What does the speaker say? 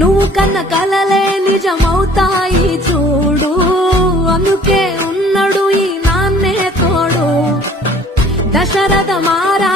నువ్వు కన్న కలలే నిజమవుతాయి చూడు, అందుకే ఉన్నాడు ఈ నాన్నే తోడు. దశరథ మారా